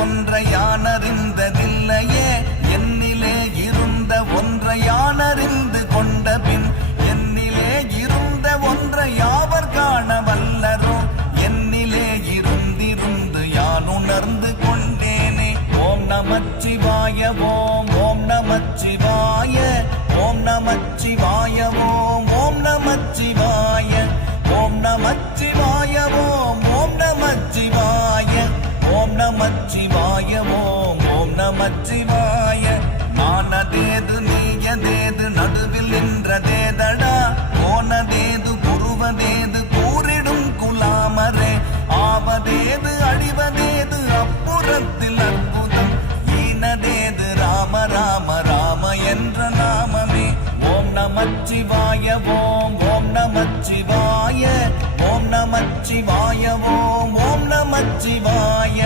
ஒன்றை யானறிந்ததில்லையே, என்னிலே இருந்த ஒன்றை யானறிந்து கொண்ட பின் என்னிலே இருந்த ஒன்றை யாவர் காண வல்லரோ, என்னிலே இருந்திருந்து யான் உணர்ந்து கொண்டேனே. ஓம் நமச்சிவாய ஓம் ஓம் நமச்சிவாய ஓம் நமச்சிவாய ஓம் ஓம் நமச்சிவாய ஓம் நமச்சிவாய ஓம் ஓம் நமச்சிவாய ஓம் நமச்சிவாய ஓம் ஓம் நமச்சிவாய. நானதேது நீயதேது நடுவில் நின்றதேதடா, போனதேது குருவதேது கூறிடும் குலாமரே, ஆவதேது அழிவதேது அப்புறத்தில் அற்புதம், ஈனதேது ராம ராம ராம என்ற நாமமே. ஓம் நமச்சிவாய ஓம் ஓம் நமச்சிவாய ஓம் நமச்சிவாய ஓம் ஓம் நமச்சிவாய.